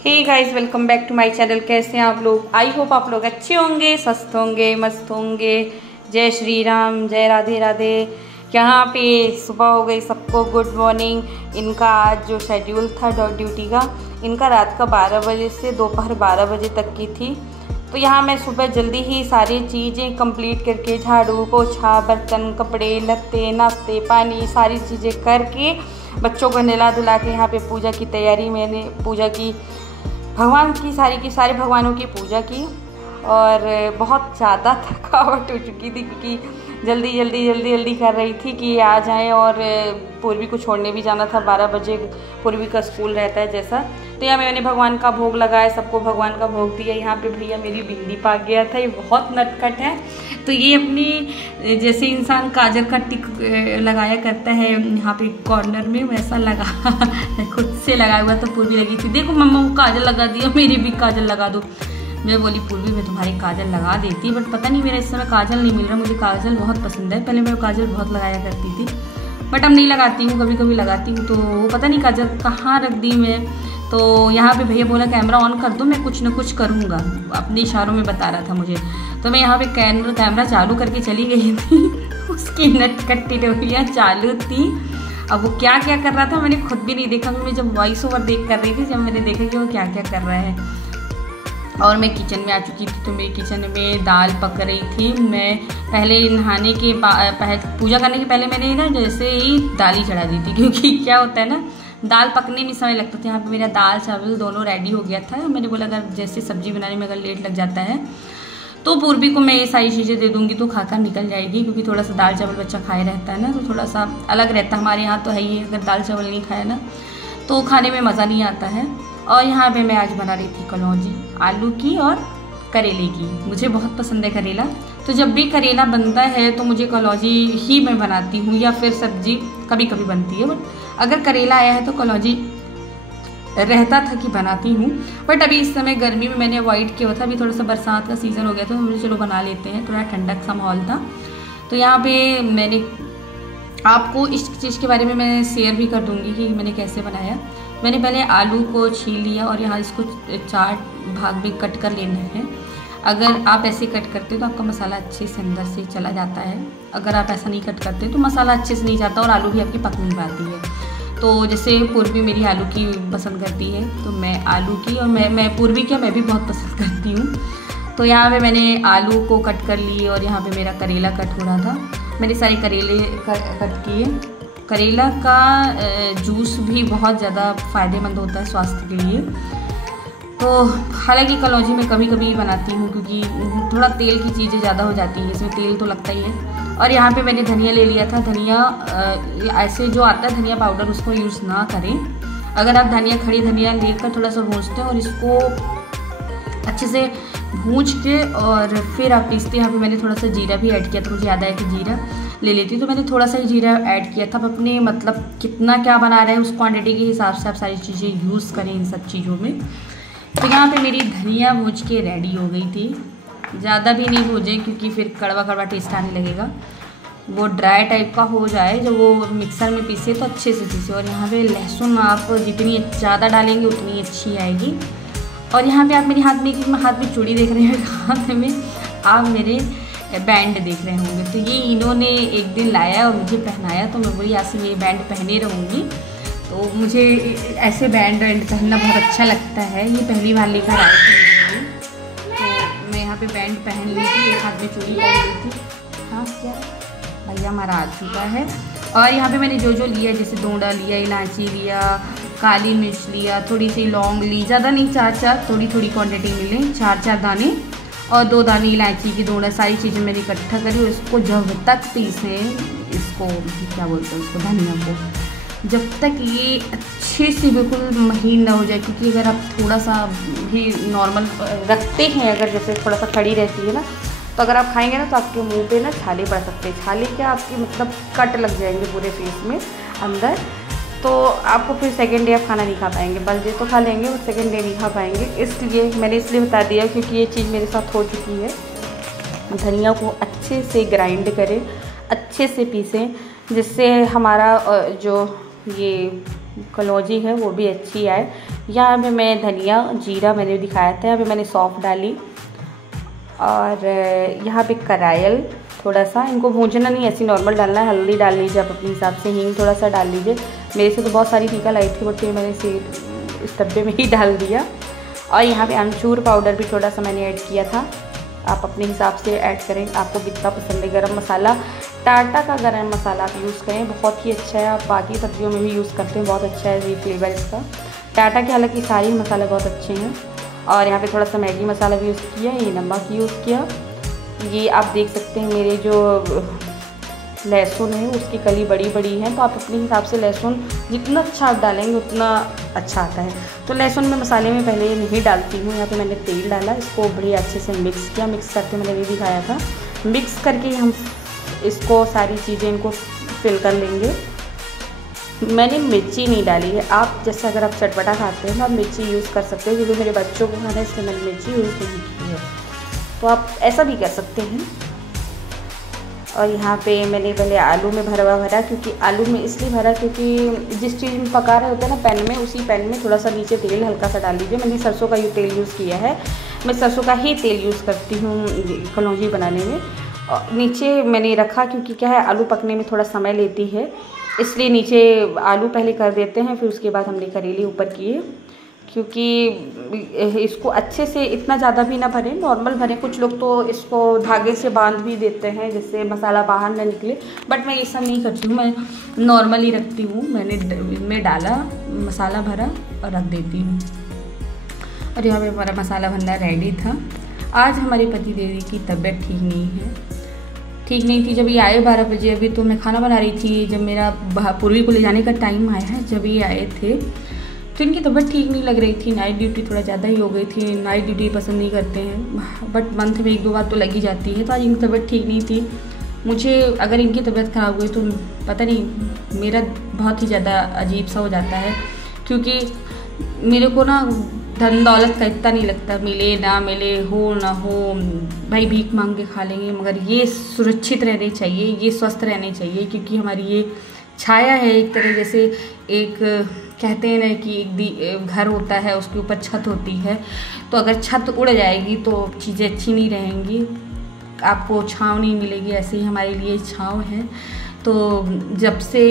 Hey guys, welcome back to my channel. कैसे हैं आप लोग? आई होप आप लोग अच्छे होंगे, स्वस्थ होंगे, मस्त होंगे। जय श्री राम, जय राधे राधे। यहाँ पे सुबह हो गई, सबको गुड मॉर्निंग। इनका आज जो शेड्यूल था ड्यूटी का, इनका रात का 12 बजे से दोपहर 12 बजे तक की थी। तो यहाँ मैं सुबह जल्दी ही सारी चीज़ें कंप्लीट करके, झाड़ू पोछा, बर्तन, कपड़े, लत्ते, नाश्ते पानी, सारी चीज़ें करके बच्चों को नहला धुला के यहाँ पे पूजा की तैयारी, मैंने पूजा की, भगवान की सारे भगवानों की पूजा की। और बहुत ज़्यादा थकावट हो चुकी थी क्योंकि जल्दी कर रही थी कि आ जाएं। और पूर्वी को छोड़ने भी जाना था, 12 बजे पूर्वी का स्कूल रहता है जैसा। तो यहाँ मैंने भगवान का भोग लगाया, सबको भगवान का भोग दिया। यहाँ पे भैया मेरी बिंदी पा गया था, ये बहुत नटखट है। तो ये अपनी जैसे इंसान काजल का टिक लगाया करता है यहाँ पे कॉर्नर में, वैसा लगा खुद से लगाया हुआ। तो पूर्वी लगी थी, देखो मम्मा को काजल लगा दिया, मेरी भी काजल लगा दो। मैं बोली पूर्वी मैं तुम्हारी काजल लगा देती, बट पता नहीं मेरा इस समय काजल नहीं मिल रहा। मुझे काजल बहुत पसंद है, पहले मैं काजल बहुत लगाया करती थी, बट अब नहीं लगाती हूँ, कभी कभी लगाती हूँ। तो पता नहीं काजल कहाँ रख दी मैं। तो यहाँ पे भैया बोला कैमरा ऑन कर दो, मैं कुछ न कुछ करूँगा, अपने इशारों में बता रहा था मुझे। तो मैं यहाँ पे कैमरा चालू करके चली गई थी उसकी नटखटी टोलियाँ चालू थी। अब वो क्या क्या कर रहा था मैंने खुद भी नहीं देखा। मैं जब वॉइस ओवर देख कर रही थी, जब मैंने देखा कि वो क्या क्या कर रहा है। और मैं किचन में आ चुकी थी। तो मेरी किचन में दाल पक रही थी। मैं पहले नहाने के पूजा करने के पहले मैंने ना जैसे ही दाल ही चढ़ा दी थी, क्योंकि क्या होता है ना, दाल पकने में समय लगता था। यहाँ पे मेरा दाल चावल दोनों रेडी हो गया था। मैंने बोला अगर जैसे सब्जी बनाने में अगर लेट लग जाता है तो पूर्वी को मैं ये सारी चीज़ें दे दूँगी तो खाकर निकल जाएगी, क्योंकि थोड़ा सा दाल चावल बच्चा खाए रहता है ना, तो थोड़ा सा अलग रहता है। हमारे यहाँ तो है ही, अगर दाल चावल नहीं खाया ना तो खाने में मज़ा नहीं आता है। और यहाँ पे मैं आज बना रही थी कलौंजी, आलू की और करेले की। मुझे बहुत पसंद है करेला, तो जब भी करेला बनता है तो मुझे कलौंजी ही मैं बनाती हूँ, या फिर सब्जी कभी कभी बनती है। बट अगर करेला आया है तो कलौंजी रहता था कि बनाती हूँ। बट अभी इस समय गर्मी में मैंने अवॉइड किया था। अभी थोड़ा सा बरसात का सीज़न हो गया था, तो मुझे चलो बना लेते हैं, थोड़ा ठंडक सा माहौल था। तो यहाँ पे मैंने आपको इस चीज़ के बारे में मैं शेयर भी कर दूँगी कि मैंने कैसे बनाया। मैंने पहले आलू को छील लिया और यहाँ इसको 4 भाग में कट कर लेना है। अगर आप ऐसे कट करते हो तो आपका मसाला अच्छे से अंदर से चला जाता है। अगर आप ऐसा नहीं कट करते तो मसाला अच्छे से नहीं जाता और आलू भी आपकी पक नहीं पाती है। तो जैसे पूर्वी मेरी आलू की पसंद करती है, तो मैं आलू की, और मैं पूर्वी क्या मैं भी बहुत पसंद करती हूँ। तो यहाँ पे मैंने आलू को कट कर लिए और यहाँ पे मेरा करेला कट हो रहा था। मैंने सारे करेले कट किए। करेला का जूस भी बहुत ज़्यादा फ़ायदेमंद होता है स्वास्थ्य के लिए। तो हालांकि कलौंजी मैं कभी कभी बनाती हूँ, क्योंकि थोड़ा तेल की चीज़ें ज़्यादा हो जाती है, इसमें तेल तो लगता ही है। और यहाँ पे मैंने धनिया ले लिया था। धनिया ऐसे जो आता है धनिया पाउडर, उसको यूज़ ना करें। अगर आप खड़ी धनिया लेकर थोड़ा सा भूंजते हैं और इसको अच्छे से भूंज के और फिर आप पीसते हैं। यहाँ पे मैंने थोड़ा सा जीरा भी ऐड किया था, मुझे याद आया कि जीरा ले लेती हूँ, तो मैंने थोड़ा सा ही जीरा ऐड किया था। अब अपने मतलब कितना क्या बना रहे हैं उस क्वांटिटी के हिसाब से आप सारी चीज़ें यूज़ करें इन सब चीज़ों में। तो यहाँ पे मेरी धनिया भूंज के रेडी हो गई थी। ज़्यादा भी नहीं भूजे क्योंकि फिर कड़वा कड़वा टेस्ट आने लगेगा। वो ड्राई टाइप का हो जाए, जब वो मिक्सर में पीसे तो अच्छे से पीसे। और यहाँ पे लहसुन आप जितनी ज़्यादा डालेंगे उतनी अच्छी आएगी। और यहाँ पे आप मेरे हाथ में चूड़ी देख रहे हैं, हाथ में आप मेरे बैंड देख रहे होंगे। तो ये इन्होंने एक दिन लाया और मुझे पहनाया, तो मैं बोली आज से ये बैंड पहने रहूँगी। तो मुझे ऐसे बैंड पहनना बहुत अच्छा लगता है। ये पहली बार लेकर आई थी, तो मैं यहाँ पे बैंड पहन ली थी, एक हाथ में चूड़ी पहन ली थी। हाँ क्या भैया हमारा आ चुका है। और यहाँ पे मैंने जो लिया, जैसे दोंडा लिया, इलायची लिया, काली मिर्च लिया, थोड़ी सी लौंग ली, ज़्यादा नहीं, 4 थोड़ी क्वांटिटी में लें, 4 दाने, और 2 दाने इलायची की, दोंडा, सारी चीज़ें मैंने इकट्ठा करी। और इसको जब तक पीसें, इसको क्या बोलते हैं, उसको धनिया को, जब तक ये अच्छे से बिल्कुल महीन ना हो जाए। क्योंकि अगर आप थोड़ा सा भी नॉर्मल रखते हैं, अगर जैसे थोड़ा सा खड़ी रहती है ना, तो अगर आप खाएंगे ना तो आपके मुंह पे ना छाले पड़ सकते हैं। छाले क्या, आपकी मतलब कट लग जाएंगे पूरे फेस में अंदर। तो आपको फिर सेकेंड डे आप खाना नहीं खा पाएंगे। फर्स्ट डे तो खा लेंगे और सेकेंड डे नहीं खा पाएंगे। इसलिए मैंने बता दिया क्योंकि ये चीज़ मेरे साथ हो चुकी है। धनिया को अच्छे से ग्राइंड करें, अच्छे से पीसें, जिससे हमारा जो ये कलौंजी है वो भी अच्छी आए। यहाँ पे मैं धनिया जीरा मैंने दिखाया था, यहाँ पे मैंने सौंफ डाली और यहाँ पे करायल थोड़ा सा, इनको भूंजना नहीं, ऐसी नॉर्मल डालना है। हल्दी डाल लीजिए आप अपने हिसाब से, हींग थोड़ा सा डाल लीजिए। मेरे से तो बहुत सारी निकल आई थी बट मैंने इस डब्बे में ही डाल दिया। और यहाँ पे अमचूर पाउडर भी थोड़ा सा मैंने ऐड किया था, आप अपने हिसाब से ऐड करें, आपको कितना पसंद है। गरम मसाला टाटा का गरम मसाला आप यूज़ करें, बहुत ही अच्छा है। आप बाकी सब्जियों में भी यूज़ करते हैं, बहुत अच्छा है ये फ्लेवर इसका। टाटा के हालांकि सारे मसाले बहुत अच्छे हैं। और यहाँ पे थोड़ा सा मैगी मसाला भी यूज़ किया, ये नमक यूज़ किया। ये आप देख सकते हैं मेरे जो लहसुन है उसकी कली बड़ी बड़ी है, तो आप अपने हिसाब से लहसुन जितना अच्छा आप डालेंगे उतना अच्छा आता है। तो लहसुन में मसाले में पहले नहीं डालती हूँ। यहाँ पे मैंने तेल डाला, इसको बड़ी अच्छे से मिक्स किया। मिक्स करके मैंने ये दिखाया था, मिक्स करके हम इसको सारी चीज़ें इनको फिल कर लेंगे। मैंने मिर्ची नहीं डाली है, आप जैसे अगर आप चटपटा खाते हैं तो आप मिर्ची यूज़ कर सकते हो, क्योंकि मेरे बच्चों को खाना है इसलिए मैंने मिर्ची यूज़ नहीं की है, तो आप ऐसा भी कर सकते हैं। और यहाँ पे मैंने पहले आलू में भरा, क्योंकि आलू में इसलिए भरा क्योंकि जिस चीज़ में पका रहे होते हैं ना पैन में, उसी पैन में थोड़ा सा नीचे तेल हल्का सा डाल लीजिए। मैंने सरसों का ये तेल यूज़ किया है, मैं सरसों का ही तेल यूज़ करती हूँ कलौंजी बनाने में। और नीचे मैंने रखा क्योंकि क्या है आलू पकने में थोड़ा समय लेती है, इसलिए नीचे आलू पहले कर देते हैं, फिर उसके बाद हमने करेले ऊपर किए, क्योंकि इसको अच्छे से इतना ज़्यादा भी ना भरें, नॉर्मल भरें। कुछ लोग तो इसको धागे से बांध भी देते हैं जिससे मसाला बाहर ना निकले, बट मैं ये सब नहीं करती हूँ, मैं नॉर्मली रखती हूँ। मैं डाला मसाला भरा और रख देती हूँ। और यहाँ पे हमारा मसाला भरना रेडी था। आज हमारे पति देवी की तबीयत ठीक नहीं थी। जब ये आए 12 बजे, अभी तो मैं खाना बना रही थी, जब मेरा पूर्वी को ले जाने का टाइम आया है, जब ये आए थे तो इनकी तबीयत ठीक नहीं लग रही थी। नाइट ड्यूटी थोड़ा ज़्यादा ही हो गई थी, नाइट ड्यूटी पसंद नहीं करते हैं, बट मंथ में 1-2 बार तो लगी जाती है। तो आज इनकी तबीयत ठीक नहीं थी। मुझे अगर इनकी तबीयत ख़राब हुई तो पता नहीं मेरा बहुत ही ज़्यादा अजीब सा हो जाता है, क्योंकि मेरे को ना धन दौलत का इतना नहीं लगता, मिले ना मिले, हो ना हो, भाई भीख मांग के खा लेंगे, मगर ये सुरक्षित रहने चाहिए, ये स्वस्थ रहने चाहिए, क्योंकि हमारी ये छाया है एक तरह। जैसे एक कहते हैं ना कि एक घर होता है, उसके ऊपर छत होती है, तो अगर छत उड़ जाएगी तो चीज़ें अच्छी नहीं रहेंगी, आपको छाँव नहीं मिलेगी। ऐसे ही हमारे लिए छाँव है। तो जब से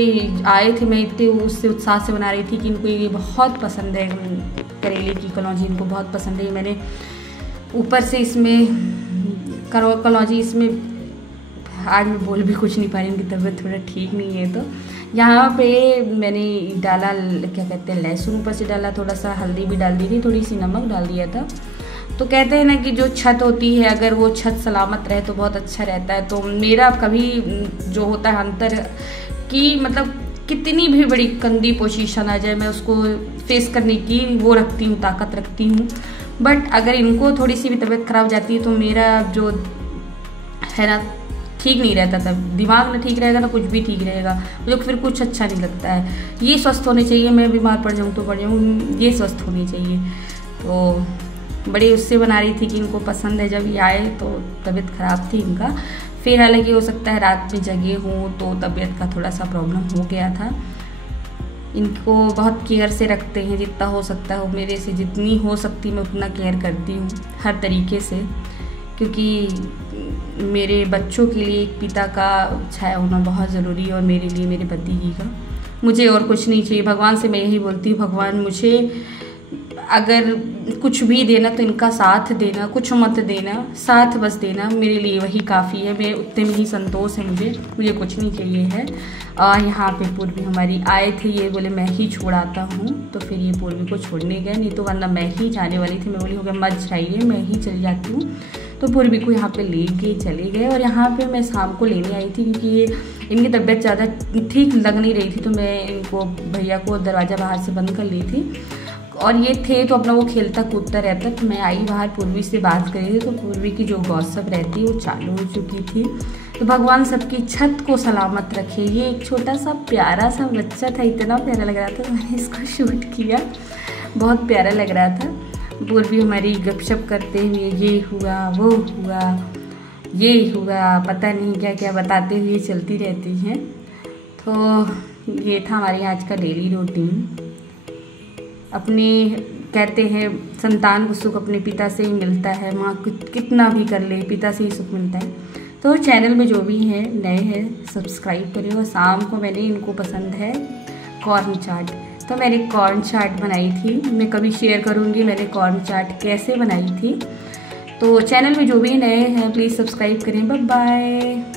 आए थे मैं इतने उससे उत्साह से बना रही थी कि इनको ये बहुत पसंद है, करेले की कलौंजी इनको बहुत पसंद है। मैंने ऊपर से इसमें कलौंजी इसमें, आज मैं बोल भी कुछ नहीं पा रही, इनकी तबीयत थोड़ा ठीक नहीं है। तो यहाँ पे मैंने डाला, क्या कहते हैं, लहसुन ऊपर से डाला, थोड़ा सा हल्दी भी डाल दी थी, थोड़ी सी नमक डाल दिया था। तो कहते हैं ना कि जो छत होती है, अगर वो छत सलामत रहे तो बहुत अच्छा रहता है। तो मेरा कभी जो होता है अंतर कि मतलब कितनी भी बड़ी गंदी पोजीशन आ जाए, मैं उसको फेस करने की वो रखती हूँ, ताकत रखती हूँ। बट अगर इनको थोड़ी सी भी तबीयत खराब जाती है तो मेरा जो है ना ठीक नहीं रहता था, दिमाग ना ठीक रहेगा ना कुछ भी ठीक रहेगा, मुझे फिर कुछ अच्छा नहीं लगता है। ये स्वस्थ होने चाहिए, मैं बीमार पड़ जाऊँ तो पड़ जाऊँ, ये स्वस्थ होने चाहिए। तो बड़े उससे बना रही थी कि इनको पसंद है। जब ये आए तो तबीयत ख़राब थी इनका, फिर हालांकि हो सकता है रात में जगे हूँ तो तबीयत का थोड़ा सा प्रॉब्लम हो गया था। इनको बहुत केयर से रखते हैं, जितना हो सकता है मेरे से जितनी हो सकती मैं उतना केयर करती हूँ हर तरीके से, क्योंकि मेरे बच्चों के लिए एक पिता का छाया होना बहुत ज़रूरी है, और मेरे लिए मेरे पति जी का। मुझे और कुछ नहीं चाहिए। भगवान से मैं यही बोलती हूँ, भगवान मुझे अगर कुछ भी देना तो इनका साथ देना, कुछ मत देना, साथ बस देना, मेरे लिए वही काफ़ी है। मैं उतने में ही संतोष है, मुझे कुछ नहीं चाहिए है। और यहाँ पे पूर्वी हमारी आए थे, ये बोले मैं ही छोड़ आता हूँ, तो फिर ये पूर्वी को छोड़ने गए, नहीं तो वरना मैं ही जाने वाली थी। मैं बोली हो गया मत जाइए, मैं ही चली जाती हूँ। तो पूर्वी को यहाँ पे ले के चले गए। और यहाँ पे मैं शाम को लेने आई थी, क्योंकि ये इनकी तबीयत ज़्यादा ठीक लग नहीं रही थी, तो मैं इनको भैया को दरवाज़ा बाहर से बंद कर ली थी। और ये थे तो अपना वो खेलता कूदता रहता, तो मैं आई बाहर पूर्वी से बात कर रही थी, तो पूर्वी की जो गॉसिप रहती वो चालू हो चुकी थी। तो भगवान सबकी छत को सलामत रखे। ये एक छोटा सा प्यारा सा बच्चा था, इतना प्यारा लग रहा था, तो मैंने इसको शूट किया, बहुत प्यारा लग रहा था। पूर्वी हमारी गपशप करते हुए ये हुआ वो हुआ ये हुआ, पता नहीं क्या क्या बताते हुए चलती रहती हैं। तो ये था हमारी आज का डेली रूटीन। अपने कहते हैं संतान को सुख अपने पिता से ही मिलता है, माँ कितना भी कर ले पिता से ही सुख मिलता है। तो चैनल में जो भी हैं नए हैं सब्सक्राइब करें। और शाम को मैंने इनको पसंद है कॉर्न चाट, तो मैंने कॉर्न चाट बनाई थी। मैं कभी शेयर करूँगी मैंने कॉर्न चाट कैसे बनाई थी। तो चैनल में जो भी नए हैं प्लीज़ सब्सक्राइब करें। Bye bye.